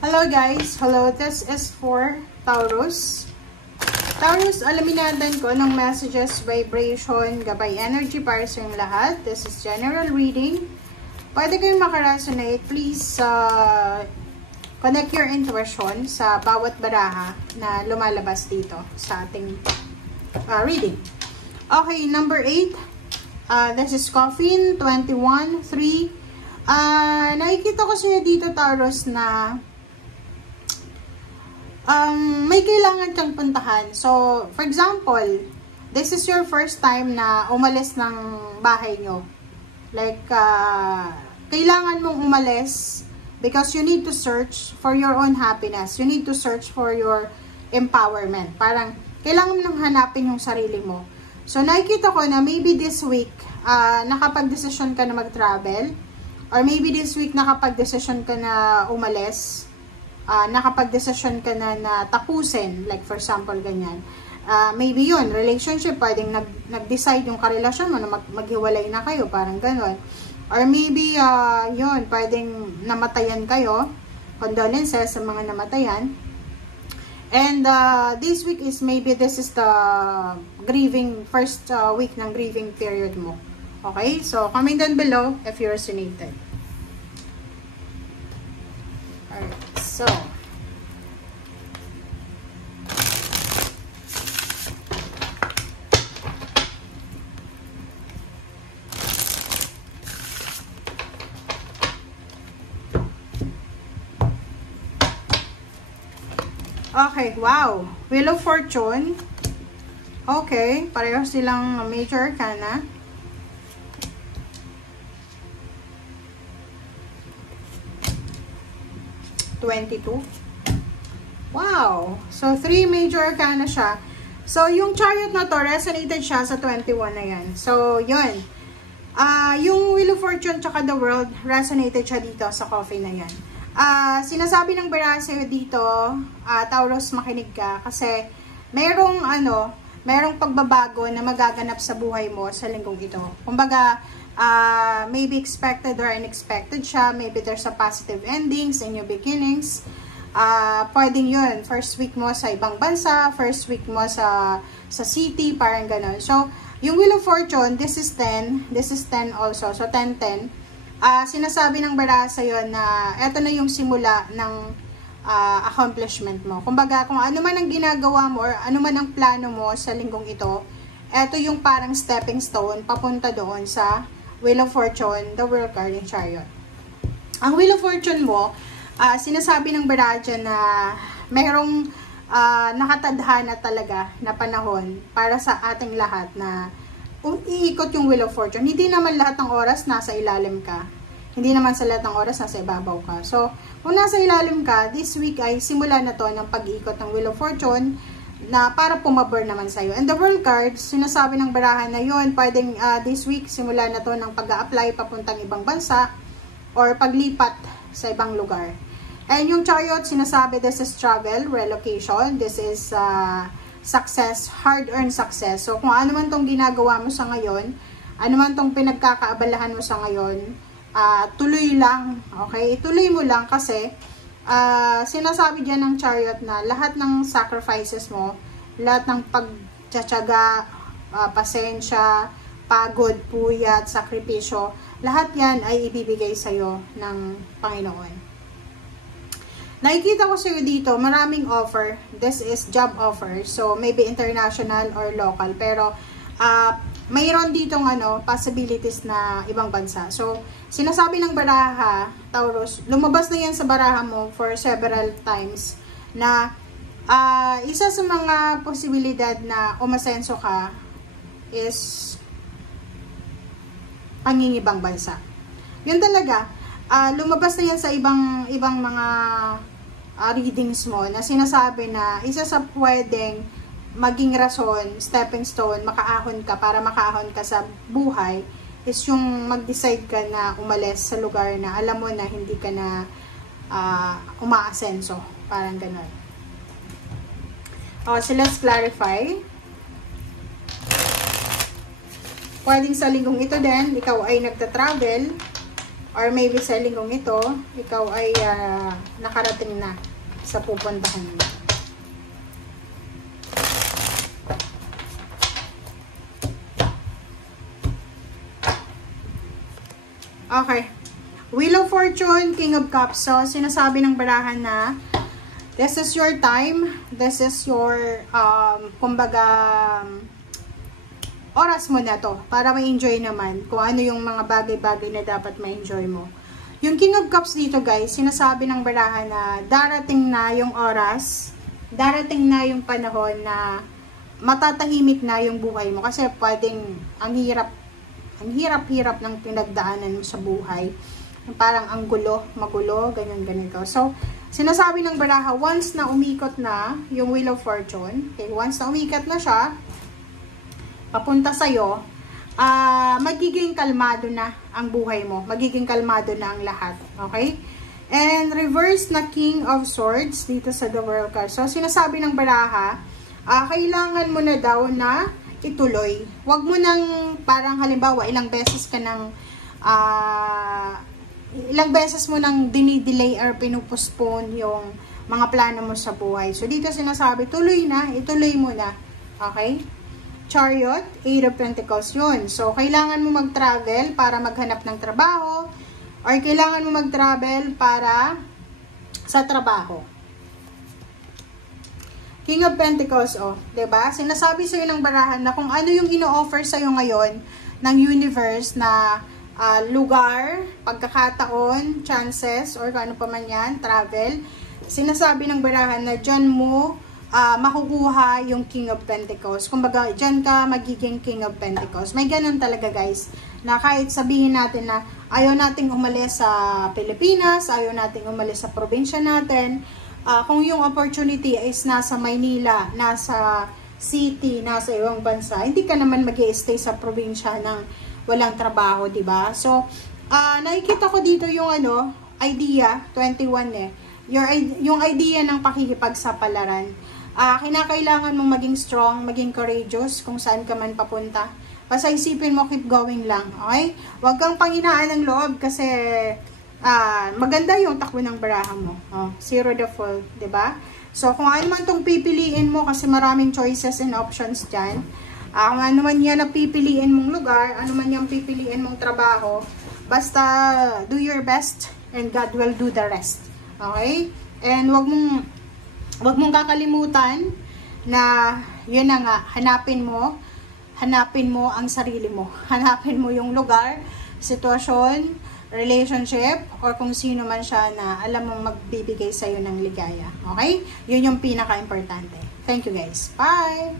Hello guys! Hello, this is for Taurus. Taurus, alamin natin ko ng messages, vibration, gabay energy para sa inyong lahat. This is general reading. Pwede kayong makaresonate. Please connect your intuition sa bawat baraha na lumalabas dito sa ating reading. Okay, number 8. This is Coffin, 21, 3. Nakikita ko sa'yo dito, Taurus, na may kailangan kang puntahan. So, for example, this is your first time na umalis ng bahay nyo. Like, kailangan mong umalis because you need to search for your own happiness. You need to search for your empowerment. Parang, kailangan mong hanapin yung sarili mo. So, nakikita ko na maybe this week, nakapag-desisyon ka na mag-travel. Or maybe this week, nakapag-desisyon ka na umalis. Nakapag-desisyon ka na tapusin, like for example, ganyan. Maybe yun, relationship, pwedeng nag-decide yung karelasyon mo na maghiwalay na kayo, parang gano'n. Or maybe, yun, pwedeng namatayan kayo, condolences sa mga namatayan. And this week is maybe this is the grieving, first week ng grieving period mo. Okay, so comment down below if you resonated. Alright. So, okay, wow. Wheel of Fortune. Okay, pareho silang major arcana. Wow! So, 3 major arcana siya. So, yung chariot na to, resonated siya sa 21 na yan. So, yun. Yung Wheel of Fortune tsaka the World, resonated siya dito sa coffee na yan. Sinasabi ng Barasa dito, Taurus, makinig ka. Kasi, merong pagbabago na magaganap sa buhay mo sa linggong ito. Kumbaga, maybe expected or unexpected siya. Maybe there's a positive endings and new beginnings. Pwedeng yun. First week mo sa ibang bansa, first week mo sa city, parang ganun. So, yung Wheel of Fortune, this is 10. This is 10 also. So, 10-10. Sinasabi ng Barasa yun na eto na yung simula ng accomplishment mo. Kumbaga, kung ano man ang ginagawa mo or ano man ang plano mo sa linggong ito, eto yung parang stepping stone papunta doon sa Wheel of Fortune, the World card, and Chariot. Ang Wheel of Fortune mo, sinasabi ng Barasa na mayroong nakatadhana talaga na panahon para sa ating lahat na iikot yung Wheel of Fortune. Hindi naman lahat ng oras nasa ilalim ka. Hindi naman sa lahat ng oras nasa ibabaw ka. So, kung nasa ilalim ka, this week ay simula na to ng pag-iikot ng Wheel of Fortune na para pumabor naman sa'yo. And the World cards, sinasabi ng barahan na yun, pwedeng this week simula na to ng pag-a-apply papuntang ibang bansa or paglipat sa ibang lugar. And yung Chariot, sinasabi this is travel, relocation, this is success, hard-earned success. So, kung ano man tong ginagawa mo sa ngayon, ano man tong pinagkakaabalahan mo sa ngayon, tuloy lang, okay? Ituloy mo lang kasi sinasabi dyan ng Chariot na lahat ng sacrifices mo, lahat ng pagtsatsaga, pasensya, pagod, puyat, sakripisyo, lahat yan ay ibibigay sa'yo ng Panginoon. Nakikita ko sa'yo dito, maraming offer. This is job offer. So, maybe international or local. Pero, mayroon ditong possibilities na ibang bansa. So, sinasabi ng baraha, Taurus, lumabas na yan sa baraha mo for several times na isa sa mga posibilidad na umasenso ka is pangingibang bansa. Yun talaga. Lumabas na yan sa ibang mga readings mo na sinasabi na isa sa pwedeng maging rason, stepping stone, makaahon ka para makaahon ka sa buhay is yung mag-decide ka na umalis sa lugar na alam mo na hindi ka na umaasenso. Parang ganun. So let's clarify. Pwedeng sa linggong ito din, ikaw ay nagta-travel Or maybe sa linggong ito, ikaw ay nakarating na sa pupuntahan mo. Okay. Wheel of Fortune, King of Cups. So, sinasabi ng barahan na this is your time. This is your, kumbaga, oras mo na to para ma-enjoy naman kung ano yung mga bagay-bagay na dapat ma-enjoy mo. Yung King of Cups dito guys, sinasabi ng barahan na darating na yung oras, darating na yung panahon na matatahimik na yung buhay mo. Kasi pwedeng ang hirap ng pinagdaanan mo sa buhay. Parang ang gulo, magulo, ganyan-ganito. So, sinasabi ng baraha, once na umikot na yung Wheel of Fortune, okay, once na umikot na siya, papunta sa'yo, magiging kalmado na ang buhay mo. Magiging kalmado na ang lahat. Okay? And reverse na King of Swords dito sa The World card. So, sinasabi ng baraha, kailangan mo na daw na ituloy. Huwag mo nang parang halimbawa ilang beses mo nang dinidelay or pinupostpone yung mga plano mo sa buhay. So dito sinasabi, tuloy na, ituloy mo na. Okay? Chariot, Eight of Pentacles yun. So kailangan mo mag-travel para maghanap ng trabaho or kailangan mo mag-travel para sa trabaho. King of Pentacles, oh, 'di ba? Sinasabi sa iyo ng barahan na kung ano yung ino-offer sa iyo ngayon ng universe na lugar, pagkakataon, chances, or ano pa man yan, travel. Sinasabi ng barahan na diyan mo makukuha yung King of Pentacles. Kumbaga, diyan ka magiging King of Pentacles. May ganun talaga, guys, na kahit sabihin natin na ayaw nating umalis sa Pilipinas, ayaw nating umalis sa probinsya natin, kung yung opportunity is nasa Maynila, nasa city, nasa ibang bansa, hindi ka naman mag-i-stay sa probinsya ng walang trabaho, di ba? So, nakikita ko dito yung idea, 21 yung idea ng pakikipagsapalaran. Kinakailangan mong maging strong, maging courageous kung saan ka man papunta. Basta isipin mo, keep going lang, okay? Huwag kang panghinaan ng loob kasi maganda yung takbo ng baraha mo. Zero the Fool, 'di ba? So kung ano man tong pipiliin mo kasi maraming choices and options diyan. Kung ano man 'yan na pipiliin mong lugar, ano man 'yang pipiliin mong trabaho, basta do your best and God will do the rest. Okay? And wag mong kakalimutan na 'yun na nga, hanapin mo ang sarili mo. Hanapin mo yung lugar, sitwasyon, relationship, or kung sino man siya na alam mong magbibigay sa'yo ng ligaya. Okay? Yun yung pinaka-importante. Thank you guys. Bye!